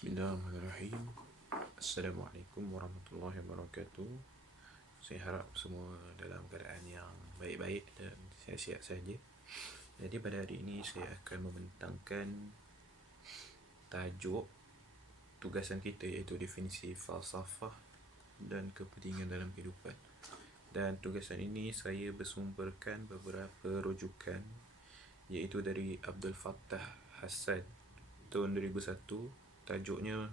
Bismillahirrahmanirrahim. Assalamualaikum warahmatullahi wabarakatuh. Saya harap semua dalam keadaan yang baik-baik dan sihat-sihat saja. Jadi pada hari ini saya akan membentangkan tajuk tugasan kita, iaitu definisi falsafah dan kepentingan dalam kehidupan. Dan tugasan ini saya bersumberkan beberapa rujukan, iaitu dari Abdul Fattah Hassan tahun 2001, tajuknya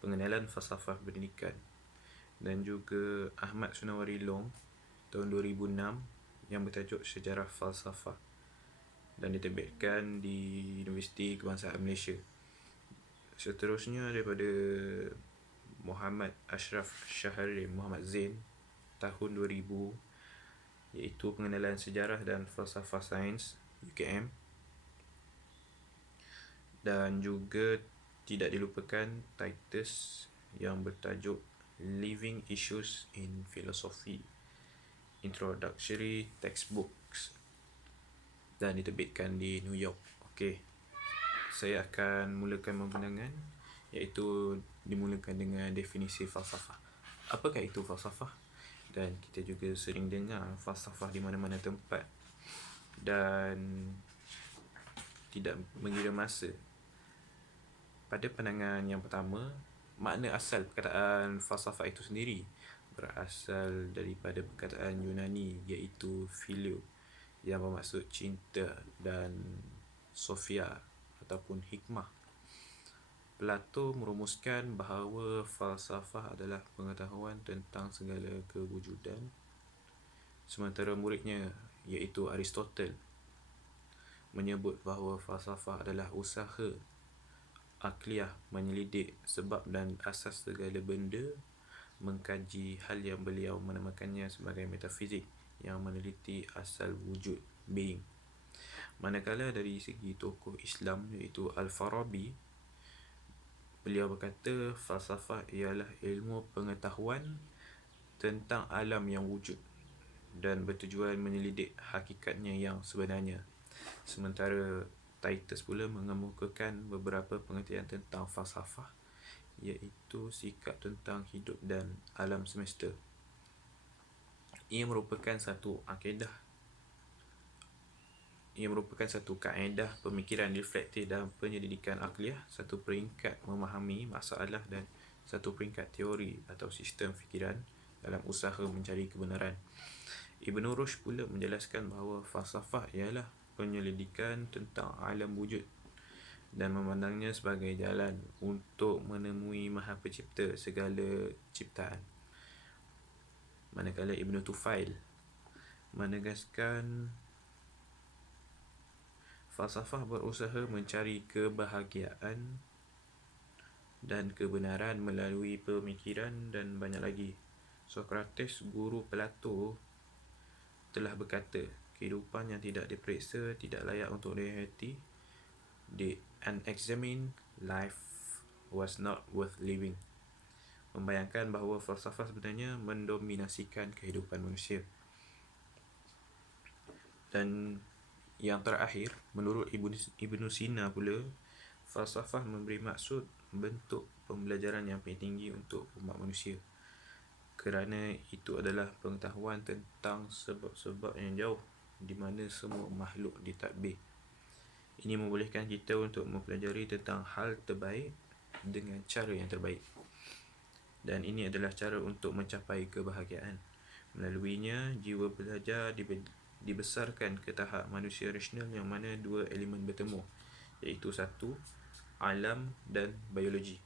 Pengenalan Falsafah Pendidikan, dan juga Ahmad Sunawari Long tahun 2006 yang bertajuk Sejarah Falsafah, dan diterbitkan di Universiti Kebangsaan Malaysia. Seterusnya daripada Muhammad Ashraf Shahri Muhammad Zain tahun 2000, iaitu Pengenalan Sejarah dan Falsafah Sains UKM, dan juga tidak dilupakan Titus yang bertajuk Living Issues in Philosophy Introductory Textbooks, dan diterbitkan di New York. Okey, saya akan mulakan pembentangan, iaitu dimulakan dengan definisi falsafah. Apakah itu falsafah? Dan kita juga sering dengar falsafah di mana-mana tempat, dan tidak mengira masa. Pada pandangan yang pertama, makna asal perkataan falsafah itu sendiri berasal daripada perkataan Yunani, iaitu phileo, yang bermaksud cinta, dan sophia ataupun hikmah. Plato merumuskan bahawa falsafah adalah pengetahuan tentang segala kewujudan, sementara muridnya, iaitu Aristotle, menyebut bahawa falsafah adalah usaha akliyah menyelidik sebab dan asas segala benda, mengkaji hal yang beliau menamakannya sebagai metafizik, yang meneliti asal wujud, being. Manakala dari segi tokoh Islam, iaitu Al-Farabi, beliau berkata falsafah ialah ilmu pengetahuan tentang alam yang wujud dan bertujuan menyelidik hakikatnya yang sebenarnya. Sementara Titus pula mengemukakan beberapa pengertian tentang falsafah, iaitu sikap tentang hidup dan alam semesta. Ia merupakan satu kaedah pemikiran reflektif dalam penyelidikan akliyah, satu peringkat memahami masalah, dan satu peringkat teori atau sistem fikiran dalam usaha mencari kebenaran. Ibn Rushd pula menjelaskan bahawa falsafah ialah penyelidikan tentang alam wujud dan memandangnya sebagai jalan untuk menemui Maha Pencipta segala ciptaan. Manakala Ibn Tufail menegaskan falsafah berusaha mencari kebahagiaan dan kebenaran melalui pemikiran, dan banyak lagi. Sokrates, guru Plato, telah berkata, kehidupan yang tidak diperiksa tidak layak untuk dihayati. The unexamined life was not worth living. Membayangkan bahawa falsafah sebenarnya mendominasikan kehidupan manusia. Dan yang terakhir, menurut Ibn Sina pula, falsafah memberi maksud bentuk pembelajaran yang paling tinggi untuk umat manusia, kerana itu adalah pengetahuan tentang sebab-sebab yang jauh di mana semua makhluk ditadbir. Ini membolehkan kita untuk mempelajari tentang hal terbaik dengan cara yang terbaik, dan ini adalah cara untuk mencapai kebahagiaan. Melaluinya, jiwa belajar dibesarkan ke tahap manusia rasional, yang mana dua elemen bertemu, iaitu satu, alam dan biologi,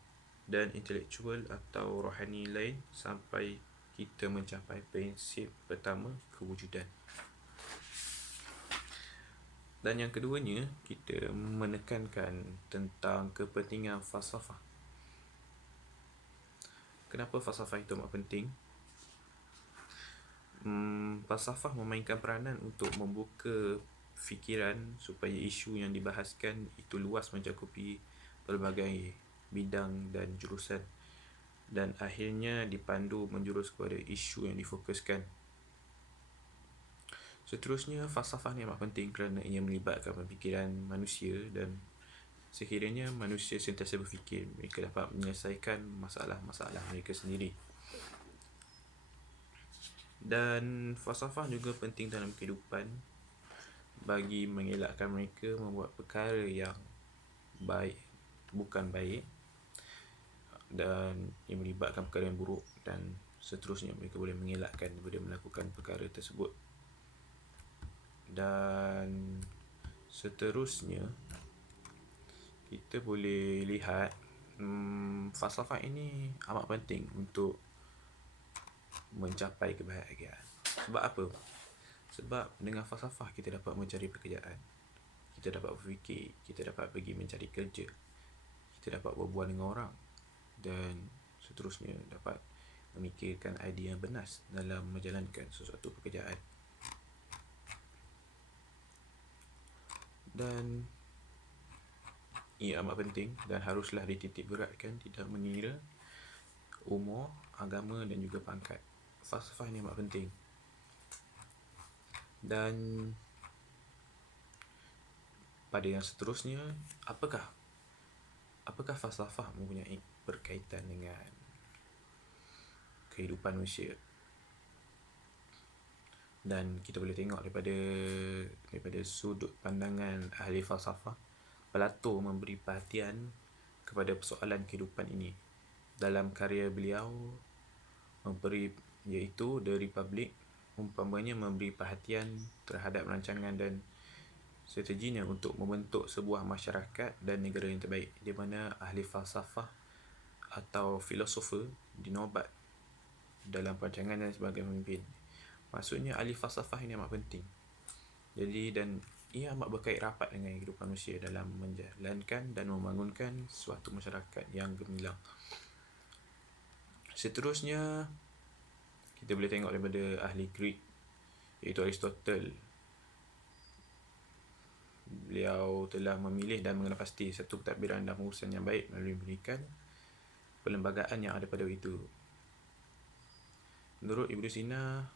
dan intelektual atau rohani lain, sampai kita mencapai prinsip pertama, kewujudan. Dan yang keduanya, kita menekankan tentang kepentingan falsafah. Kenapa falsafah itu amat penting? Falsafah memainkan peranan untuk membuka fikiran supaya isu yang dibahaskan itu luas mencakupi pelbagai bidang dan jurusan, dan akhirnya dipandu menjurus kepada isu yang difokuskan. Seterusnya, falsafah ni amat penting kerana ia melibatkan pemikiran manusia dan Sekiranya manusia sentiasa berfikir, mereka dapat menyelesaikan masalah-masalah mereka sendiri. Dan falsafah juga penting dalam kehidupan bagi mengelakkan mereka membuat perkara yang bukan baik, dan yang melibatkan perkara yang buruk, dan seterusnya. Mereka boleh mengelakkan daripada melakukan perkara tersebut. Dan seterusnya, kita boleh lihat falsafah ini amat penting untuk mencapai kebahagiaan. Sebab apa? Sebab dengan falsafah kita dapat mencari pekerjaan, kita dapat berfikir, kita dapat pergi mencari kerja, kita dapat berbual dengan orang, dan seterusnya dapat memikirkan idea yang benar dalam menjalankan sesuatu pekerjaan. Dan ia amat penting dan haruslah dititik beratkan, tidak mengira umur, agama dan juga pangkat. Falsafah ini amat penting. Dan pada yang seterusnya, apakah falsafah mempunyai berkaitan dengan kehidupan manusia? Dan kita boleh tengok daripada sudut pandangan ahli falsafah, Plato memberi perhatian kepada persoalan kehidupan ini dalam karya beliau iaitu The Republic. Umpamanya memberi perhatian terhadap rancangan dan strateginya untuk membentuk sebuah masyarakat dan negara yang terbaik, di mana ahli falsafah atau filosofer dinobat dalam perancangan dan sebagai pemimpin. Maksudnya ahli falsafah ini amat penting. Jadi, dan ia amat berkait rapat dengan kehidupan manusia dalam menjalankan dan membangunkan suatu masyarakat yang gemilang. Seterusnya, kita boleh tengok daripada ahli Greek iaitu Aristotle. Beliau telah memilih dan mengenal pasti satu pentadbiran dan pengurusan yang baik melalui memberikan perlembagaan yang ada pada waktu itu. Menurut Ibnu Sina,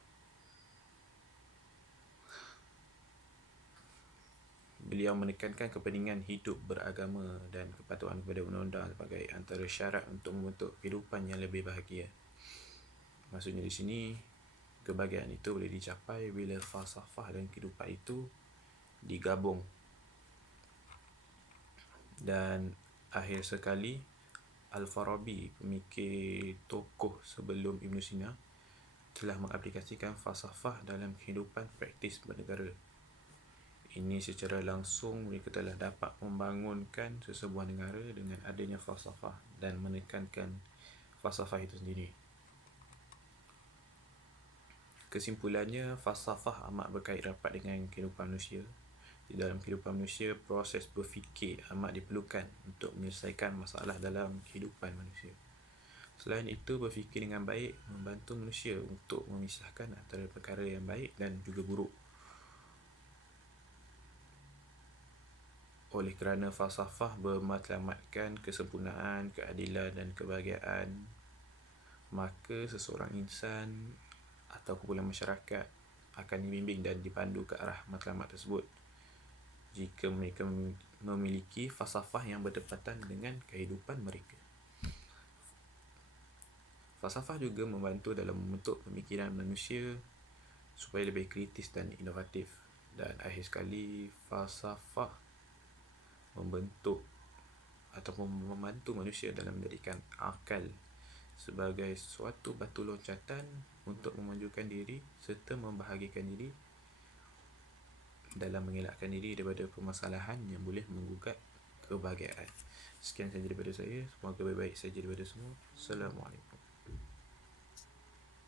beliau menekankan kepentingan hidup beragama dan kepatuhan kepada undang-undang sebagai antara syarat untuk membentuk kehidupan yang lebih bahagia. Maksudnya di sini, kebahagiaan itu boleh dicapai bila falsafah dan kehidupan itu digabung. Dan akhir sekali, Al-Farabi, pemikir tokoh sebelum Ibn Sina, telah mengaplikasikan falsafah dalam kehidupan praktis bernegara. Ini secara langsung mereka telah dapat membangunkan sesebuah negara dengan adanya falsafah dan menekankan falsafah itu sendiri. Kesimpulannya, falsafah amat berkait rapat dengan kehidupan manusia. Di dalam kehidupan manusia, proses berfikir amat diperlukan untuk menyelesaikan masalah dalam kehidupan manusia. Selain itu, berfikir dengan baik membantu manusia untuk memisahkan antara perkara yang baik dan juga buruk. Oleh kerana falsafah bermatlamatkan kesempurnaan, keadilan dan kebahagiaan, maka seseorang insan atau kumpulan masyarakat akan dibimbing dan dipandu ke arah matlamat tersebut jika mereka memiliki falsafah yang bertepatan dengan kehidupan mereka. Falsafah juga membantu dalam membentuk pemikiran manusia supaya lebih kritis dan inovatif. Dan akhir sekali, falsafah membentuk ataupun membantu manusia dalam menjadikan akal sebagai suatu batu loncatan untuk memajukan diri serta membahagikan diri dalam mengelakkan diri daripada permasalahan yang boleh menggugat kebahagiaan. Sekian sahaja daripada saya. Semoga baik-baik saja daripada semua. Assalamualaikum.